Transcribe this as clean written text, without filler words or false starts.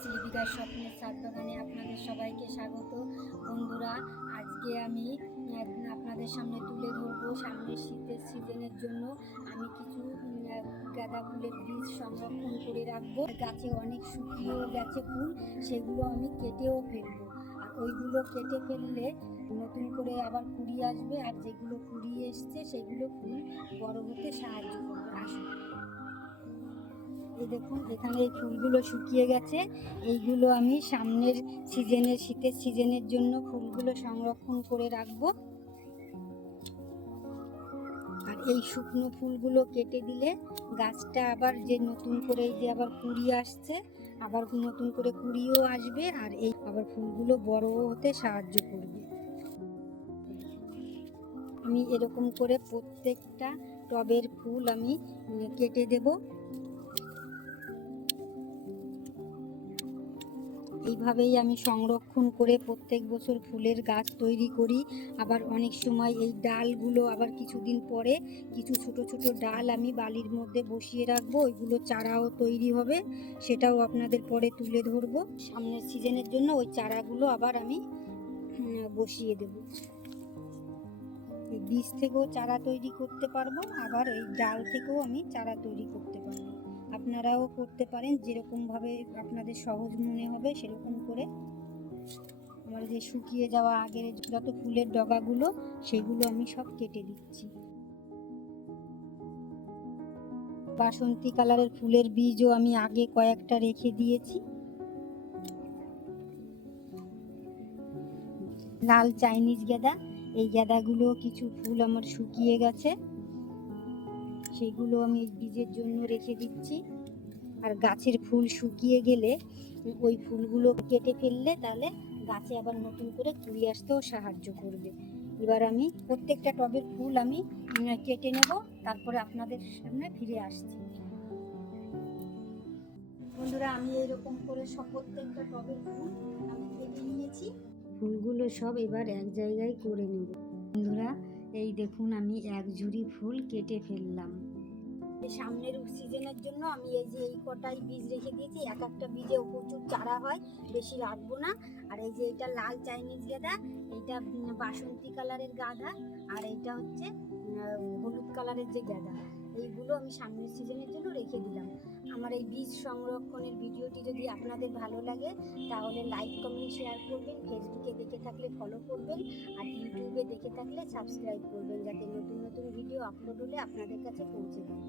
Gardens লিপিকার স্বপ্নের ছাদ বাগানে আপনাদের সবাইকে স্বাগত। বন্ধুরা, আজকে আমি আপনাদের সামনে তুলে ধরবো সামনের শীতের সিজনের জন্য আমি কিছু গাঁদা ফুলের বীজ সংরক্ষণ করে রাখবো। গাছে অনেক শুকিয়েও গেছে ফুল, সেগুলো আমি কেটেও ফেলবো। আর ওইগুলো কেটে ফেললে নতুন করে আবার কুড়ি আসবে, আর যেগুলো কুড়ি এসছে সেগুলো ফুল বড় হতে সাহায্য করবে। আসুন, এই দেখুন, এখানে এই ফুলগুলো শুকিয়ে গেছে। এইগুলো আমি সামনের সিজনের, শীতের সিজনের জন্য ফুলগুলো সংরক্ষণ করে রাখবো। আর এই শুকনো ফুলগুলো কেটে দিলে গাছটা আবার যে নতুন করে যে আবার কুড়ি আসছে, আবার নতুন করে কুড়িও আসবে, আর এই আবার ফুলগুলো বড় হতে সাহায্য করবে। আমি এরকম করে প্রত্যেকটা টবের ফুল আমি কেটে দেব। এইভাবেই আমি সংরক্ষণ করে প্রত্যেক বছর ফুলের গাছ তৈরি করি। আবার অনেক সময় এই ডালগুলো আবার কিছুদিন পরে কিছু ছোট ছোট ডাল আমি বালির মধ্যে বসিয়ে রাখবো, ওইগুলো চারাও তৈরি হবে, সেটাও আপনাদের পরে তুলে ধরবো। সামনের সিজনের জন্য ওই চারাগুলো আবার আমি বসিয়ে দেব। এই বীজ থেকেও চারা তৈরি করতে পারবো, আবার এই ডাল থেকেও আমি চারা তৈরি করতে পারবো। আপনারাও করতে পারেন, যেরকমভাবে আপনাদের সহজ মনে হবে সেরকম করে। আমার যে শুকিয়ে যাওয়া আগের যত ফুলের ডগাগুলো, সেগুলো আমি সব কেটে দিচ্ছি। বাসন্তী কালারের ফুলের বীজও আমি আগে কয়েকটা রেখে দিয়েছি। লাল চাইনিজ গাঁদা, এই গাঁদাগুলো কিছু ফুল আমার শুকিয়ে গেছে, সেগুলো আমি বীজের জন্য রেখে দিচ্ছি। আর গাছের ফুল শুকিয়ে গেলে ওই ফুলগুলো কেটে ফেললে তাহলে গাছে আবার নতুন করে কুড়ি আসতেও সাহায্য করবে। এবার আমি প্রত্যেকটা টবের ফুল আমি কেটে নেব, তারপরে আপনাদের সামনে ফিরে আসছি। বন্ধুরা, আমি এরকম করে সব প্রত্যেকটা টবের ফুল আমি কেটে নিয়েছি। ফুলগুলো সব এবার এক জায়গায় করে নেব। বন্ধুরা, এই দেখুন, আমি এক ঝুড়ি ফুল কেটে ফেললাম। সামনের সিজনের জন্য আমি এই যে এই কটাই বীজ রেখে দিয়েছি। এক একটা বীজেও প্রচুর চারা হয়, বেশি রাখবো না। আর এই যে এটা লাল চাইনিজ গাঁদা, এইটা বাসন্তী কালারের গাঁদা, আর এইটা হচ্ছে হলুদ কালারের যে গাঁদা, এইগুলো আমি সামনের সিজনের জন্য রেখে দিলাম। আমার এই বীজ সংরক্ষণের ভিডিওটি যদি আপনাদের ভালো লাগে তাহলে লাইক, কমেন্ট, শেয়ার করবেন। ফেসবুকে দেখে থাকলে ফলো করবেন, আর ইউটিউবে দেখে থাকলে সাবস্ক্রাইব করবেন, যাতে নতুন নতুন ভিডিও আপলোড হলে আপনাদের কাছে পৌঁছে যায়।